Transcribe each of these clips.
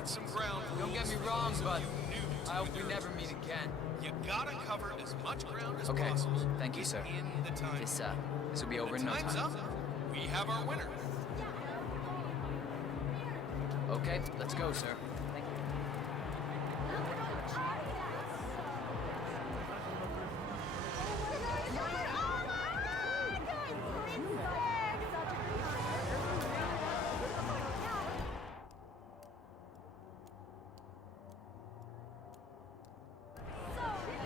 made some ground rules. Don't get me wrong, for but you new I hope we nerds. never meet again. You gotta cover as much ground as Okay, possible. thank you, sir. In the time. This will be over in no Time's time. up. We have our winner. Okay, let's go, sir.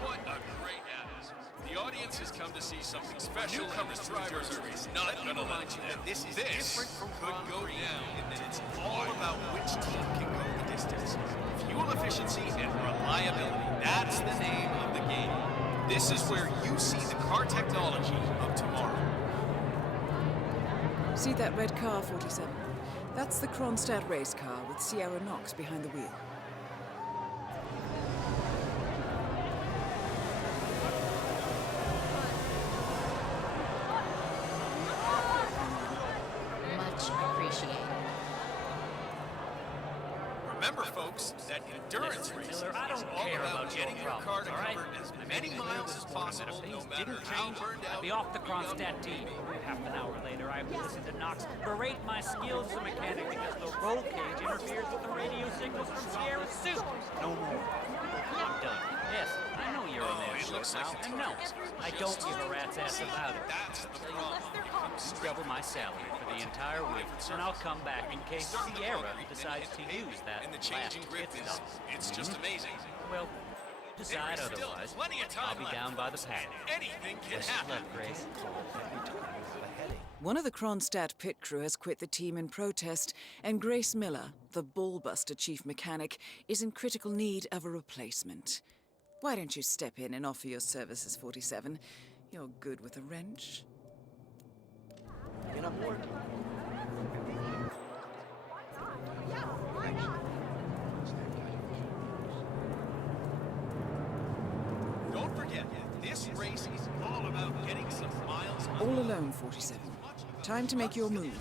What a great atmosphere. The audience has come to see something special. Newcomers drivers are not gonna let you that this is different from could go down, and that it's all about which team can go the distance. Fuel efficiency and reliability. That's the name of the game. This is where you see the car technology of tomorrow. See that red car, 47? That's the Kronstadt race car with Sierra Knox behind the wheel. Much appreciated. Remember, folks, that endurance race is I don't all care about about your getting your car problems, to all right? cover as I many made it miles clear as this morning that possible, if no things matter didn't how change, burned out. I'd be off the or Kronstadt team. Half an hour later, I would listen to Knox berate my skills as a mechanic because the roll cage interferes with the radio signals from Sierra's suit. No more. I'm done. Yes, I know you're in there, it looks like now, the and no, target's I just don't give a rat's ass about it. That's the problem. Double my salary for the entire week, and I'll come back in case Sierra decides to use that And the last changing grip pit is, stop. it's just amazing. Well, decide There is still otherwise. plenty of time I'll be left. down by the pad. Anything can Best of happen. luck, Grace. One of the Kronstadt pit crew has quit the team in protest, and Grace Miller, the ballbuster chief mechanic, is in critical need of a replacement. Why don't you step in and offer your services, 47? You're good with a wrench. Get on board. Don't forget, this race is all about getting some miles on All alone, 47. Time to make your move.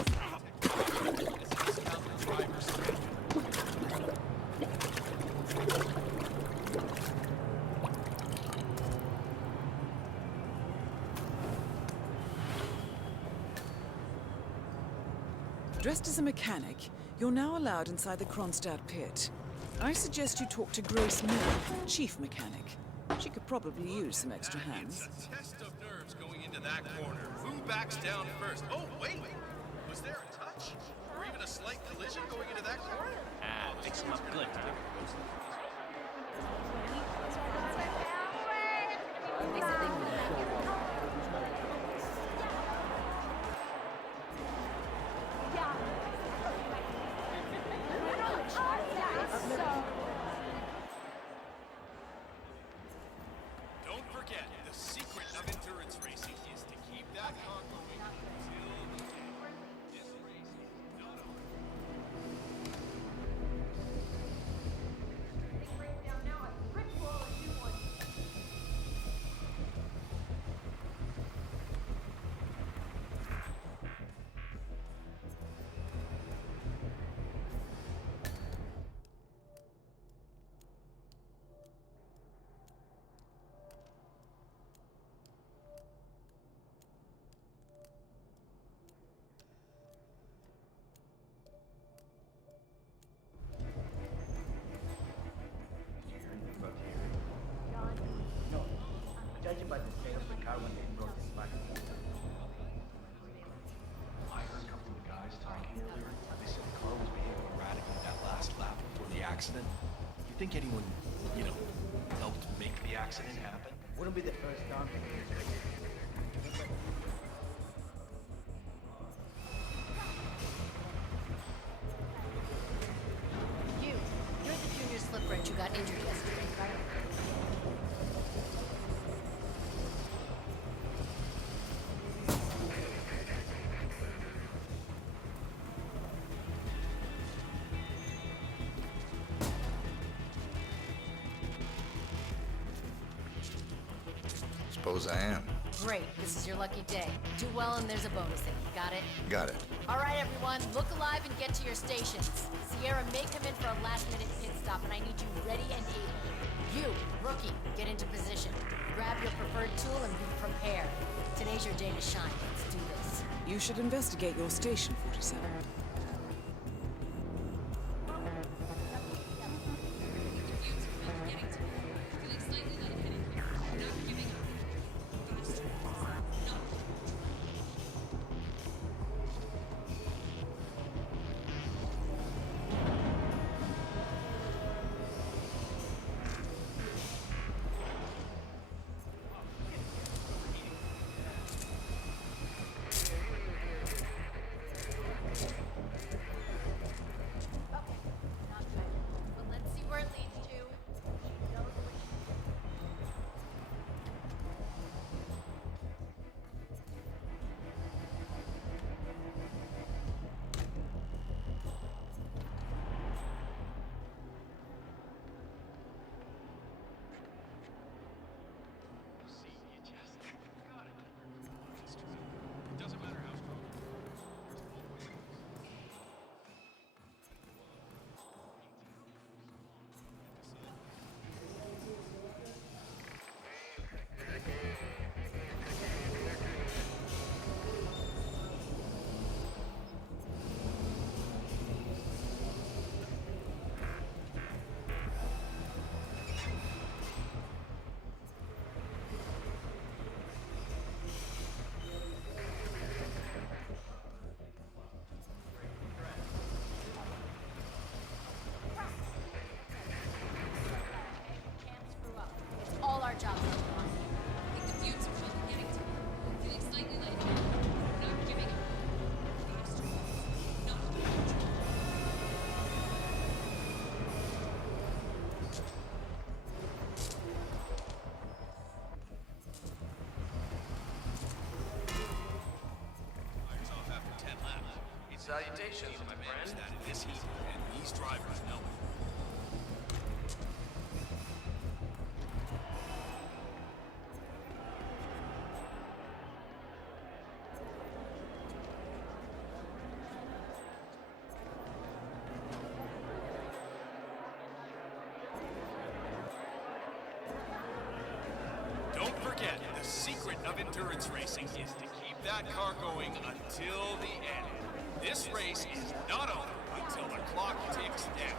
Dressed as a mechanic, you're now allowed inside the Kronstadt pit. I suggest you talk to Grace Miller, chief mechanic. She could probably use some extra hands. It's a test of nerves going into that corner. Who backs down first? Oh, wait! Was there a touch? Or even a slight collision going into that corner? Ah, fix him up good, huh? Don't forget, the secret of endurance racing is to keep that car moving until the end. This race is not over. No, judging by the state of the car when they brought this back. I heard a couple of the guys talking earlier. They said the car was behaving erratically that last lap before the accident. You think anyone, helped make the accident happen? Wouldn't be the first time. You're the junior slip wrench who got injured yesterday, right? Suppose I am. Great, this is your lucky day. Do well and there's a bonus in it. Got it? Got it. All right, everyone, look alive and get to your stations. Sierra may come in for a last-minute pit stop, and I need you ready and able. You, rookie, get into position. Grab your preferred tool and be prepared. Today's your day to shine. Let's do this. You should investigate your station, 47. Not good. But let's see where it leads to. It doesn't matter how strong. Can't screw up. It's all our jobs. think the fumes are really getting to me. I'm feeling slightly lightheaded. Not giving up. Fast enough. Not control. Fires off after 10 laps. Salutations, I my managed friend. that in this heat, and these drivers know it. Don't forget, the secret of endurance racing is to keep that car going until the end. This race is not over until the clock ticks down.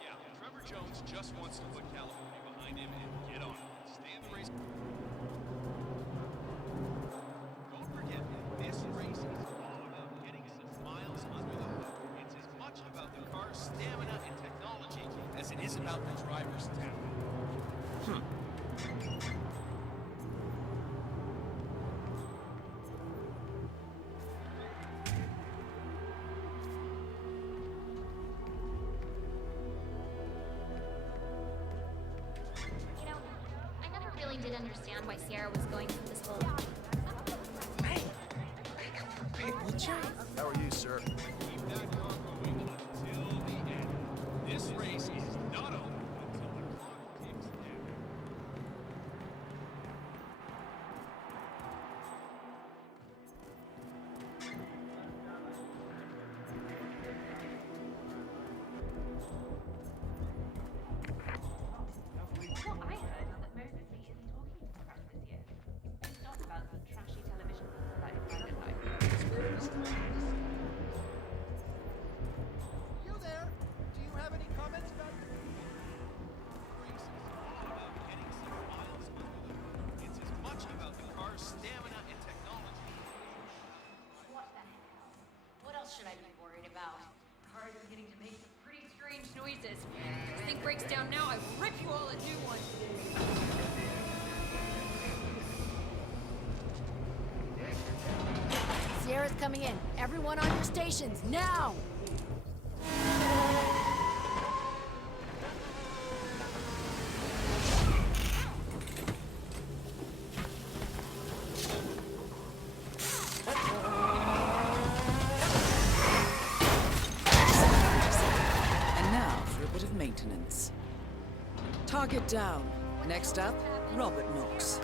Yeah, Trevor Jones just wants to put California behind him and get on it. Stay in the race. Don't forget, this race is all about getting some miles under the hood. It's as much about the car's stamina and technology as it is about the driver's talent. You know, I never really did understand why Sierra was going through this whole. How are you, sir? Keep that car going until the end. This race is not over until the clock ticks down. What I heard is that Moses Lee isn't talking to us this year. It's not about the trashy television like Private Life. You there? Do you have any comments about Race is all about getting some miles under the hood. It's as much about the car's stamina and technology. What the hell? What else should I be worried about? Cars are beginning to make some pretty strange noises. If this thing breaks down now, I rip you all a new one. Sierra's coming in. Everyone on your stations, now! wins. Target down. Next up, Robert Knox.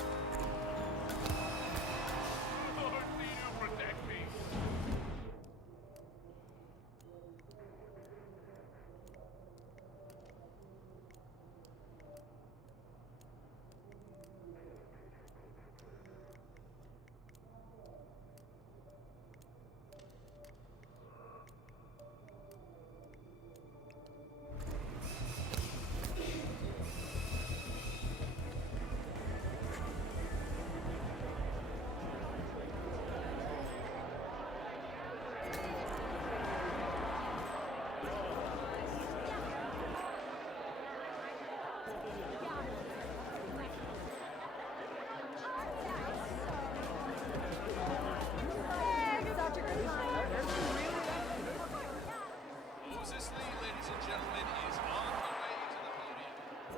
Moses Lee, ladies and gentlemen, is on the way to the podium.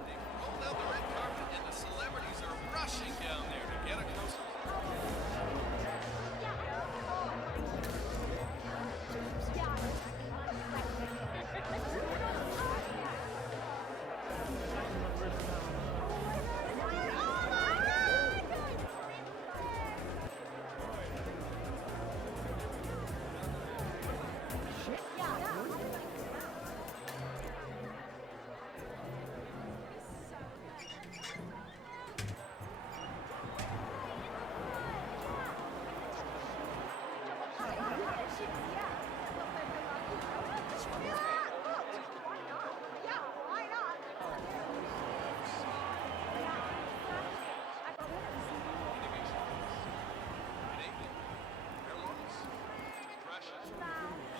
They've rolled out the red carpet, and the celebrities are rushing down there to get a closer.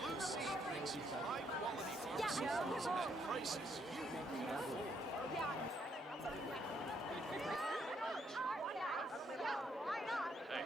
Blue Sea brings you high-quality pharmaceuticals at prices you can afford. Hey.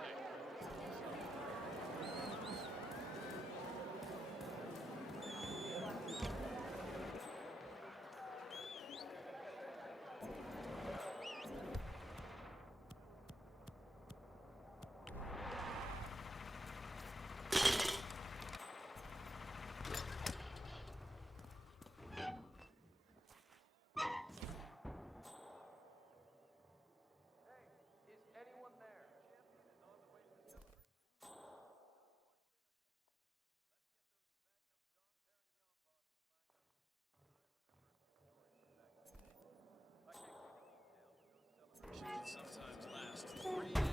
Can sometimes last 3 days.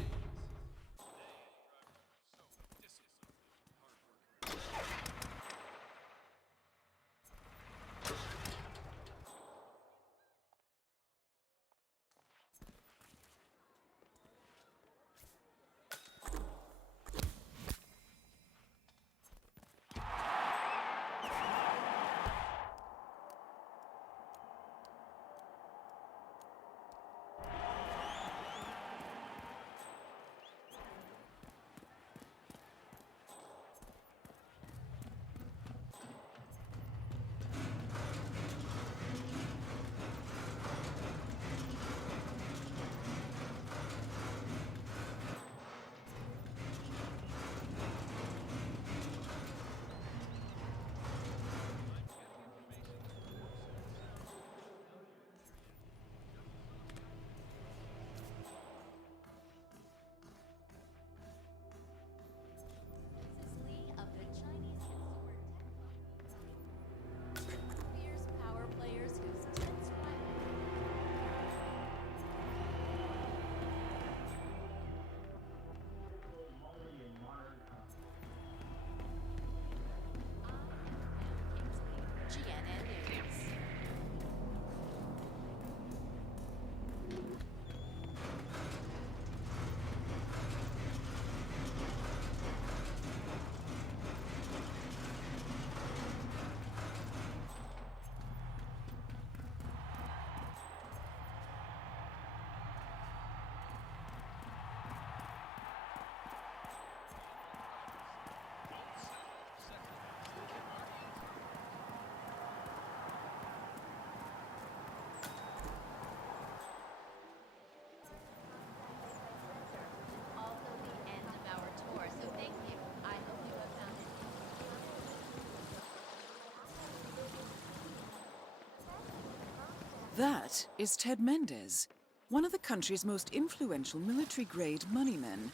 That is Ted Mendez, one of the country's most influential military-grade moneymen.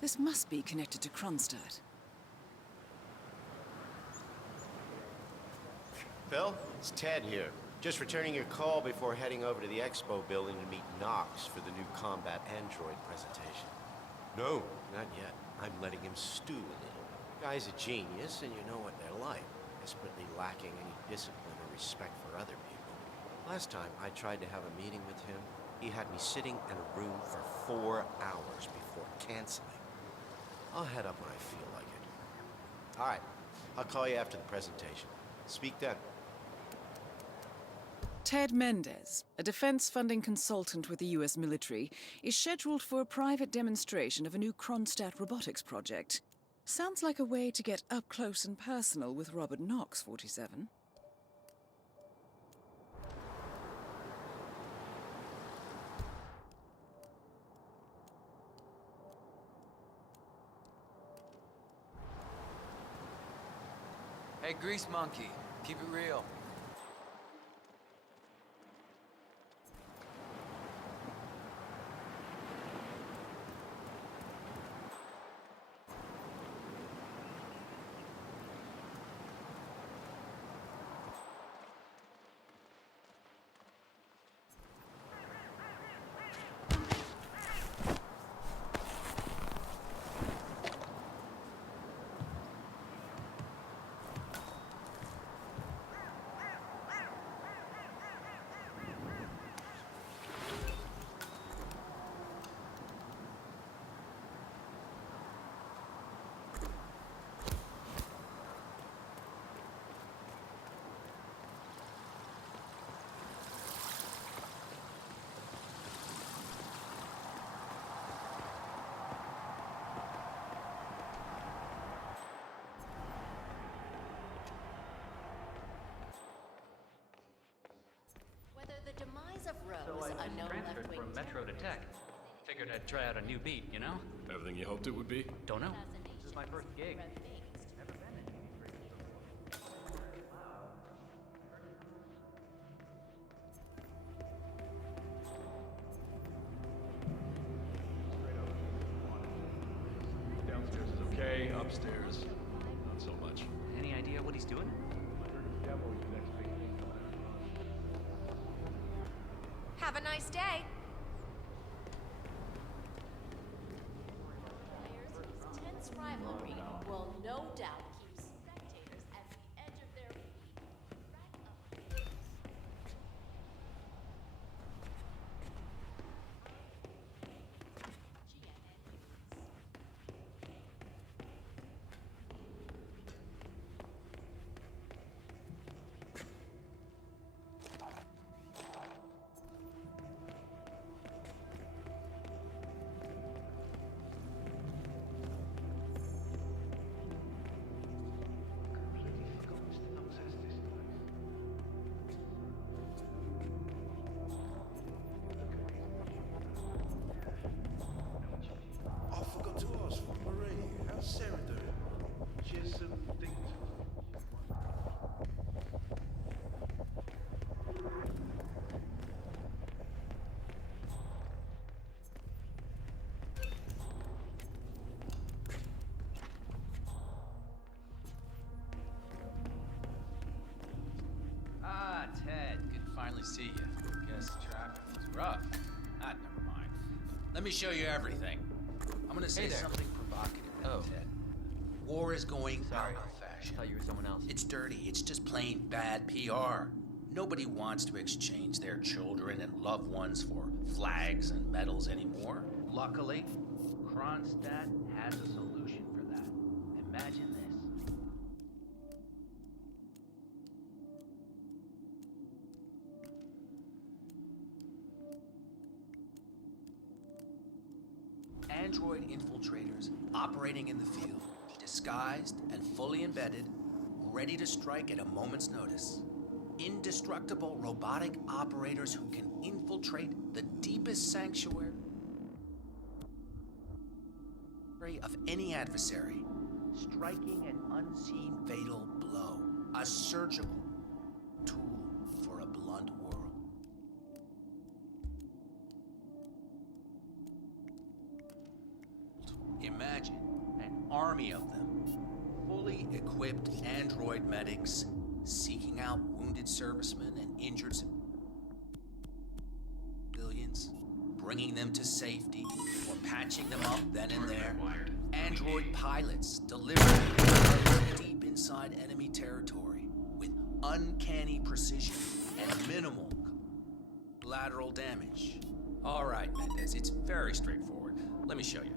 This must be connected to Kronstadt. Phil, it's Ted here. Just returning your call before heading over to the expo building to meet Knox for the new combat android presentation. No, not yet. I'm letting him stew a little. Guy's a genius, and you know what they're like. Desperately lacking any discipline or respect for other people. Last time I tried to have a meeting with him, he had me sitting in a room for 4 hours before canceling. I'll head up when I feel like it. All right, I'll call you after the presentation. Speak then. Ted Mendez, a defense funding consultant with the US military, is scheduled for a private demonstration of a new Kronstadt robotics project. Sounds like a way to get up close and personal with Robert Knox, 47. Hey, Grease Monkey, keep it real. Whether the demise of Rose, So I a known transferred left-wing from Metro to Tech. Figured I'd try out a new beat, you know? Everything you hoped it would be? Don't know. This is my first gig. Downstairs is okay, upstairs, not so much. Any idea what he's doing? Have a nice day. Players' tense rivalry will no doubt keep spectators at the edge of their seat. I forgot to ask for Marie. How's Sarah doing? She has some things. Ah, Ted, good to finally see you. Guess traffic was rough. Ah, never mind. Let me show you everything. I'm gonna say something provocative now, Ted. War is going out of fashion. I thought you were someone else. It's dirty. It's just plain bad PR. Nobody wants to exchange their children and loved ones for flags and medals anymore. Luckily, Kronstadt has a solution for that. Imagine this. Android infiltrators operating in the field, disguised and fully embedded, ready to strike at a moment's notice. Indestructible robotic operators who can infiltrate the deepest sanctuary of any adversary, striking an unseen fatal blow, a surgical tool for a blunt world. Imagine an army of them, fully equipped android medics seeking out wounded servicemen and injured civilians, bringing them to safety or patching them up then and there. Android pilots delivering deep inside enemy territory with uncanny precision and minimal collateral damage. All right, Mendez, it's very straightforward. Let me show you.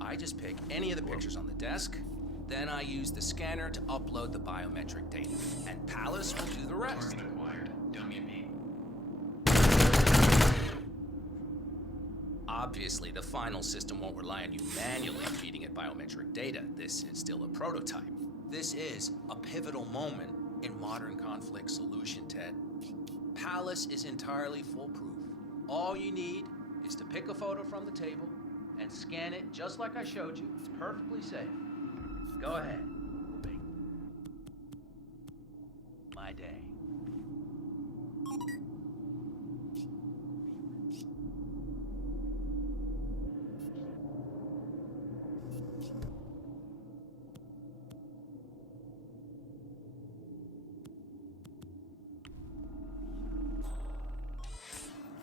I just pick any of the pictures on the desk, then I use the scanner to upload the biometric data, and Palace will do the rest. Obviously, the final system won't rely on you manually feeding it biometric data. This is still a prototype. This is a pivotal moment in modern conflict solution, Ted. Palace is entirely foolproof. All you need is to pick a photo from the table and scan it just like I showed you. It's perfectly safe. Go ahead. My day.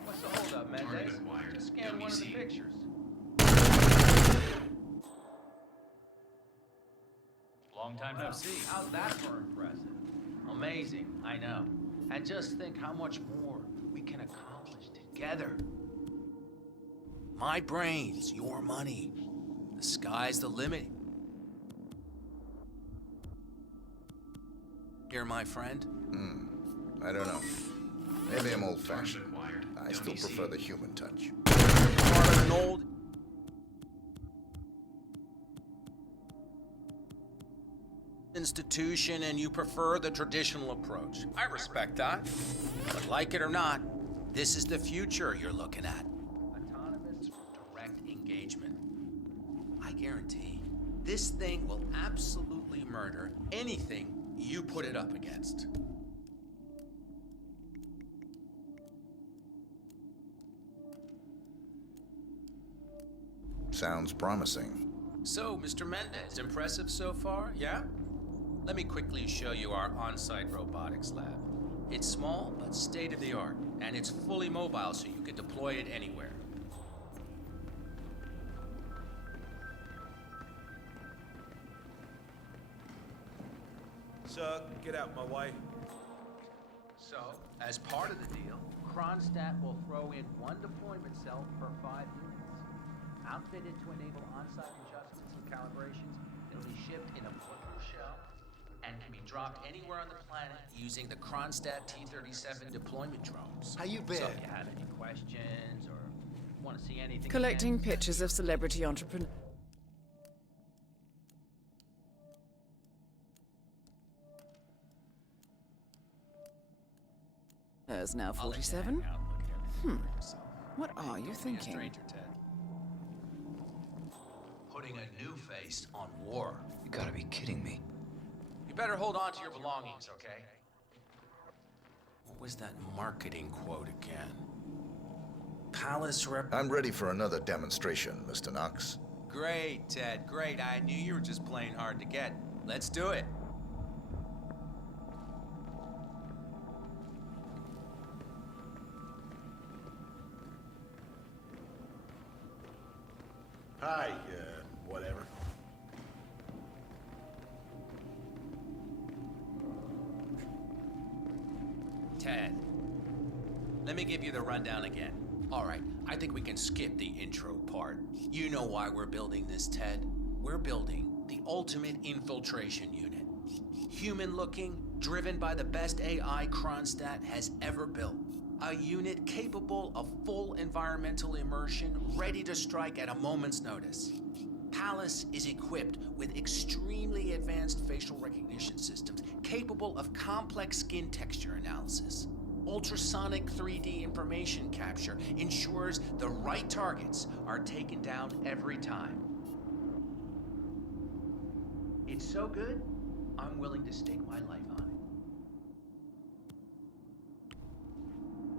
What's the holdup, Mendez? Just scan one of the pictures. Long time no see. How's that for impressive? Amazing, I know. And just think how much more we can accomplish together. My brains, your money. The sky's the limit. Here, my friend? I don't know. Maybe I'm old-fashioned. I still prefer the human touch. Part of an old institution and you prefer the traditional approach. I respect that. But like it or not, this is the future you're looking at. Autonomous direct engagement. I guarantee this thing will absolutely murder anything you put it up against. Sounds promising. So, Mr. Mendez, impressive so far, yeah? Let me quickly show you our on-site robotics lab. It's small, but state-of-the-art, and it's fully mobile, so you can deploy it anywhere. Sir, get out my way. So, as part of the deal, Kronstadt will throw in one deployment cell per 5 units. Outfitted to enable on-site adjustments and calibrations, it'll be shipped in a bulletproof shell and can be dropped anywhere on the planet using the Kronstadt T-37 deployment drones. How you been? So if you have any questions or want to see anything... Collecting pictures of celebrity entrepreneurs. There's now 47. What are you thinking? Stranger, Ted. Putting a new face on war. You gotta be kidding me. You better hold on to your belongings, okay? What was that marketing quote again? Palace rep... I'm ready for another demonstration, Mr. Knox. Great, Ted, great. I knew you were just playing hard to get. Let's do it. Hi, whatever. Ted, let me give you the rundown again. All right, I think we can skip the intro part. You know why we're building this, Ted. We're building the ultimate infiltration unit. Human-looking, driven by the best AI Kronstadt has ever built. A unit capable of full environmental immersion, ready to strike at a moment's notice. Palace is equipped with extremely advanced facial recognition systems, capable of complex skin texture analysis. Ultrasonic 3D information capture ensures the right targets are taken down every time. It's so good, I'm willing to stake my life on it.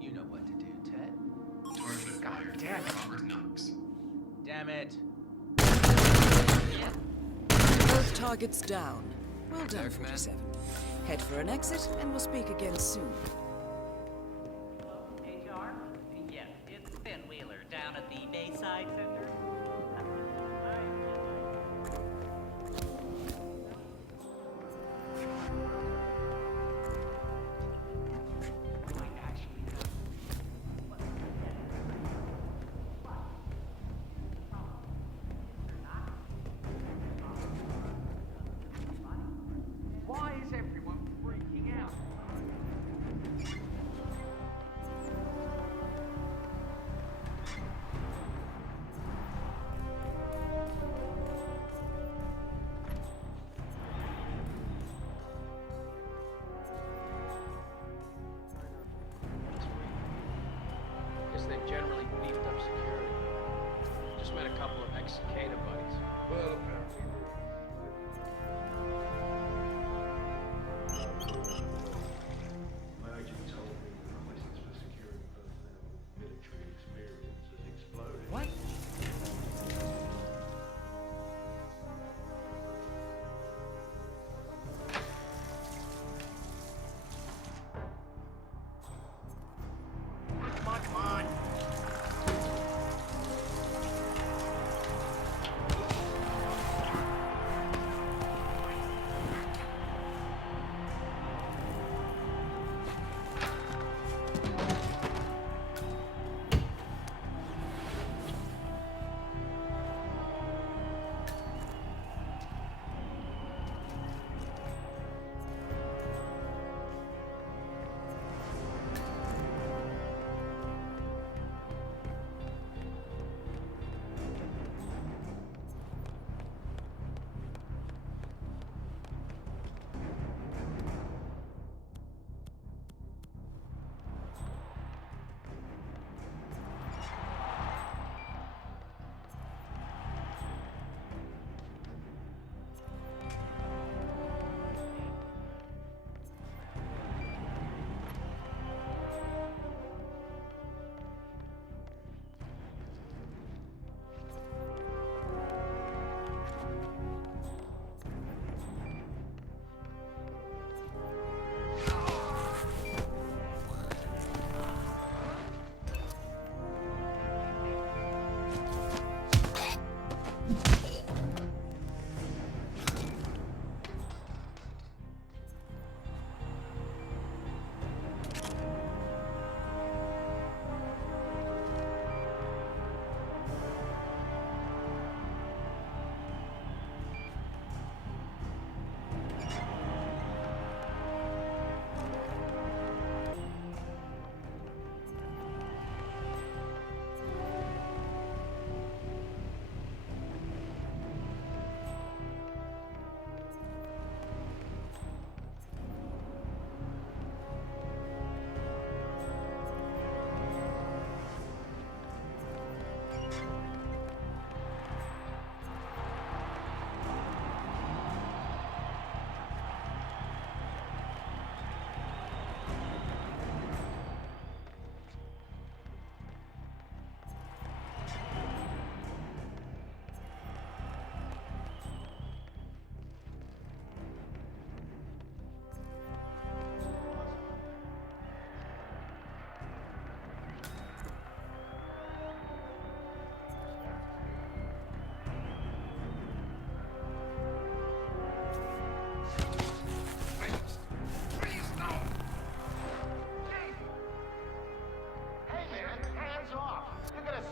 You know what to do, Ted. God damn it. Robert Knox. Damn it. Both targets down. Well done, 47. Head for an exit, and we'll speak again soon. HR? Yes, it's Ben Wheeler down at the Bayside Center. Why is everyone freaking out? Guess they've generally beefed up security. Just met a couple of ex-cicada buddies. Well, apparently. My agent told me the license for security personnel with military experience has exploded. What? Come on.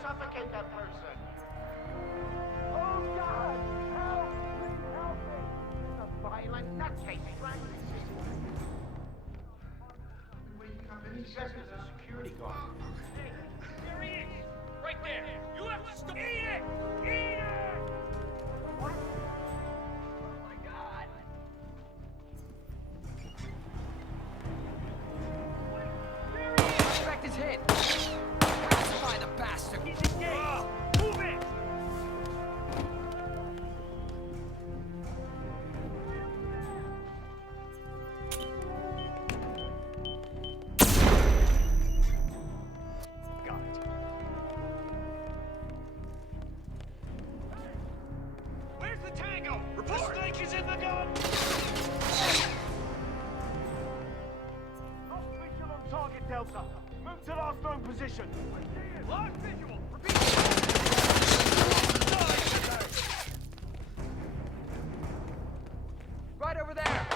suffocate that person. Oh, God! Help! Please help me! It's a violent nutcase trying to see. He says there's a security guard. Hey, there he is! Right there! You have to stop! Eat it! Eat it! What? Oh, my God! Suspect is hit! Pacify the bastard! He's engaged! Move it! Lost visual! Right over there!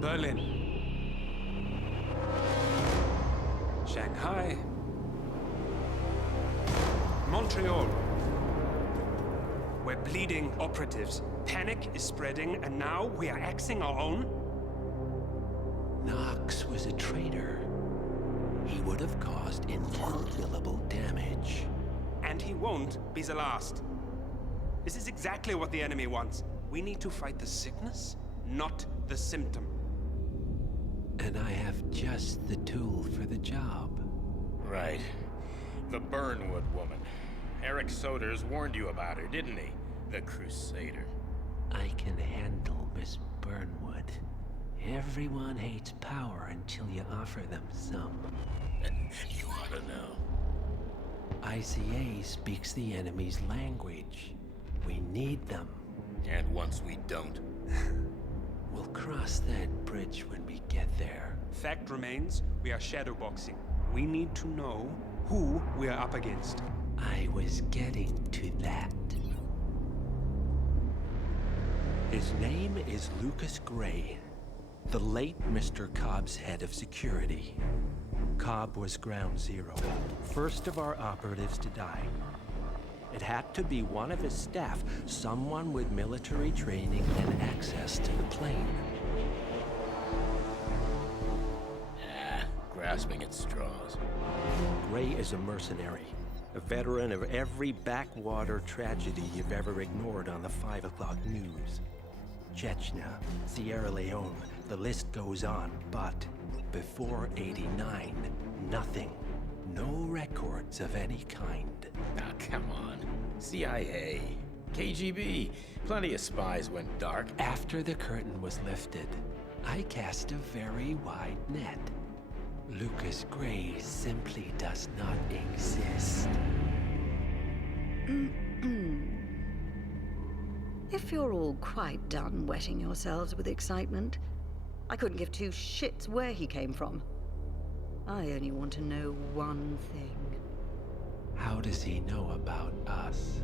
Berlin, Shanghai, Montreal. We're bleeding operatives. Panic is spreading, and now we are axing our own? Knox was a traitor. He would have caused incalculable damage. And he won't be the last. This is exactly what the enemy wants. We need to fight the sickness, not the symptom. And I have just the tool for the job. Right. The Burnwood woman. Eric Soders warned you about her, didn't he? The Crusader. I can handle Miss Burnwood. Everyone hates power until you offer them some. You ought to know. ICA speaks the enemy's language. We need them. And once we don't? We'll cross that bridge when we get there. Fact remains, we are shadowboxing. We need to know who we are up against. I was getting to that. His name is Lucas Gray. The late Mr. Cobb's head of security. Cobb was ground zero, first of our operatives to die. It had to be one of his staff, someone with military training and access to the plane. Grasping at straws. Gray is a mercenary, a veteran of every backwater tragedy you've ever ignored on the 5 o'clock news. Chechnya, Sierra Leone, the list goes on, but before '89, nothing. No records of any kind. Ah, come on. CIA, KGB, plenty of spies went dark. After the curtain was lifted, I cast a very wide net. Lucas Gray simply does not exist. If you're all quite done wetting yourselves with excitement, I couldn't give two shits where he came from. I only want to know one thing. How does he know about us?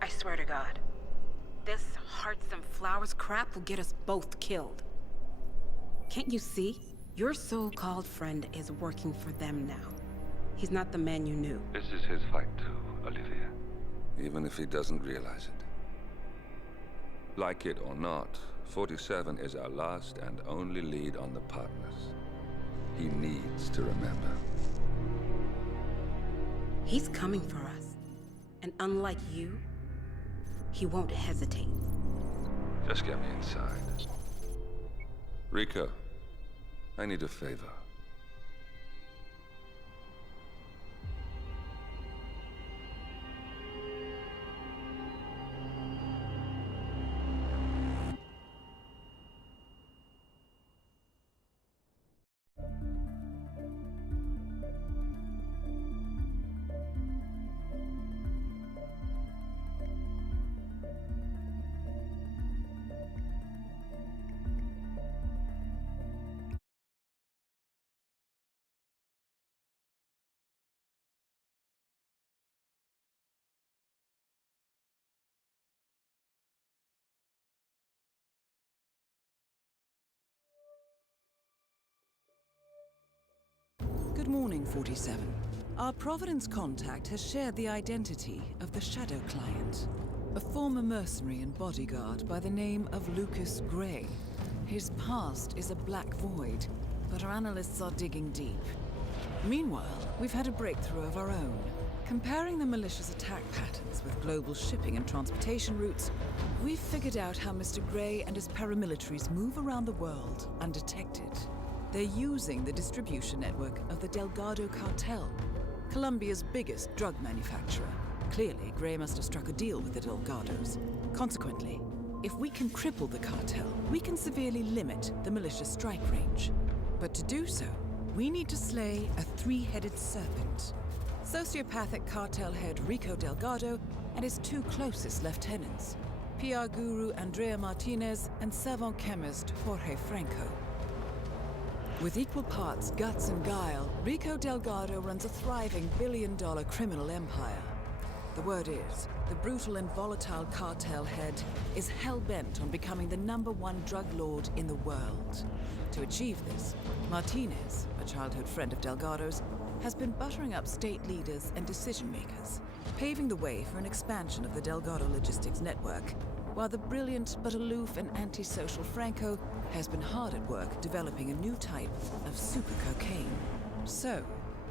I swear to God, this hearts and flowers crap will get us both killed. Can't you see? Your so-called friend is working for them now. He's not the man you knew. This is his fight too, Olivia. Even if he doesn't realize it. Like it or not, 47 is our last and only lead on the partners. He needs to remember. He's coming for us. And unlike you, he won't hesitate. Just get me inside. Rico, I need a favor. Good morning, 47. Our Providence contact has shared the identity of the Shadow Client, a former mercenary and bodyguard by the name of Lucas Gray. His past is a black void, but our analysts are digging deep. Meanwhile, we've had a breakthrough of our own. Comparing the malicious attack patterns with global shipping and transportation routes, we've figured out how Mr. Gray and his paramilitaries move around the world undetected. They're using the distribution network of the Delgado cartel, Colombia's biggest drug manufacturer. Clearly, Gray must have struck a deal with the Delgados. Consequently, if we can cripple the cartel, we can severely limit the malicious strike range. But to do so, we need to slay a three-headed serpent. Sociopathic cartel head Rico Delgado and his two closest lieutenants, PR guru Andrea Martinez and savant chemist Jorge Franco. With equal parts guts and guile, Rico Delgado runs a thriving billion-dollar criminal empire. The word is, the brutal and volatile cartel head is hell-bent on becoming the #1 drug lord in the world. To achieve this, Martinez, a childhood friend of Delgado's, has been buttering up state leaders and decision-makers, paving the way for an expansion of the Delgado logistics network, while the brilliant but aloof and antisocial Franco has been hard at work developing a new type of super cocaine. So,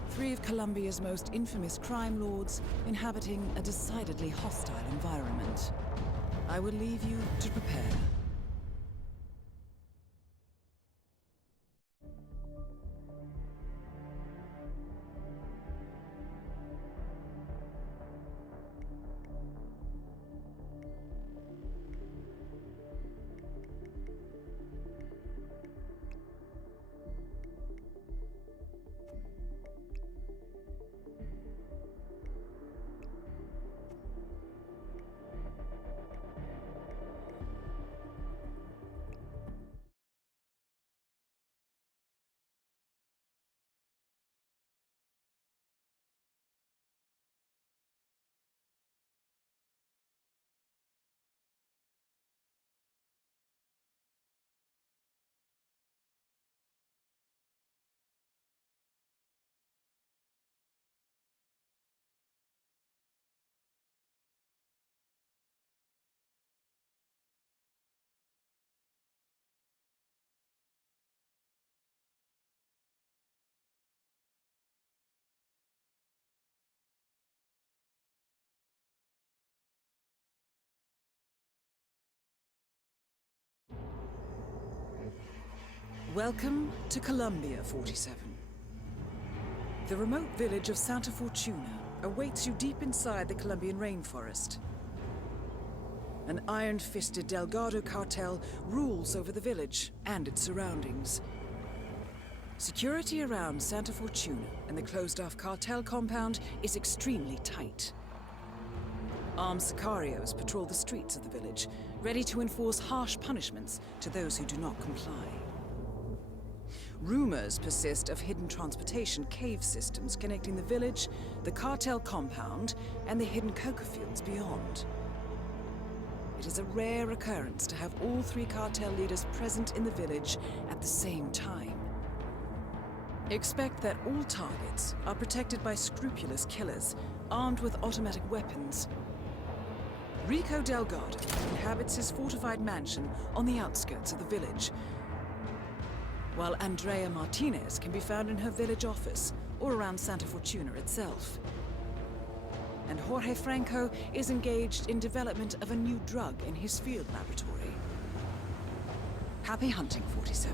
three of Colombia's most infamous crime lords inhabiting a decidedly hostile environment. I will leave you to prepare. Welcome to Colombia, 47. The remote village of Santa Fortuna awaits you deep inside the Colombian rainforest. An iron-fisted Delgado cartel rules over the village and its surroundings. Security around Santa Fortuna and the closed-off cartel compound is extremely tight. Armed sicarios patrol the streets of the village, ready to enforce harsh punishments to those who do not comply. Rumors persist of hidden transportation cave systems connecting the village, the cartel compound, and the hidden coca fields beyond. It is a rare occurrence to have all three cartel leaders present in the village at the same time. Expect that all targets are protected by scrupulous killers, armed with automatic weapons. Rico Delgado inhabits his fortified mansion on the outskirts of the village, while Andrea Martinez can be found in her village office or around Santa Fortuna itself. And Jorge Franco is engaged in development of a new drug in his field laboratory. Happy hunting, 47.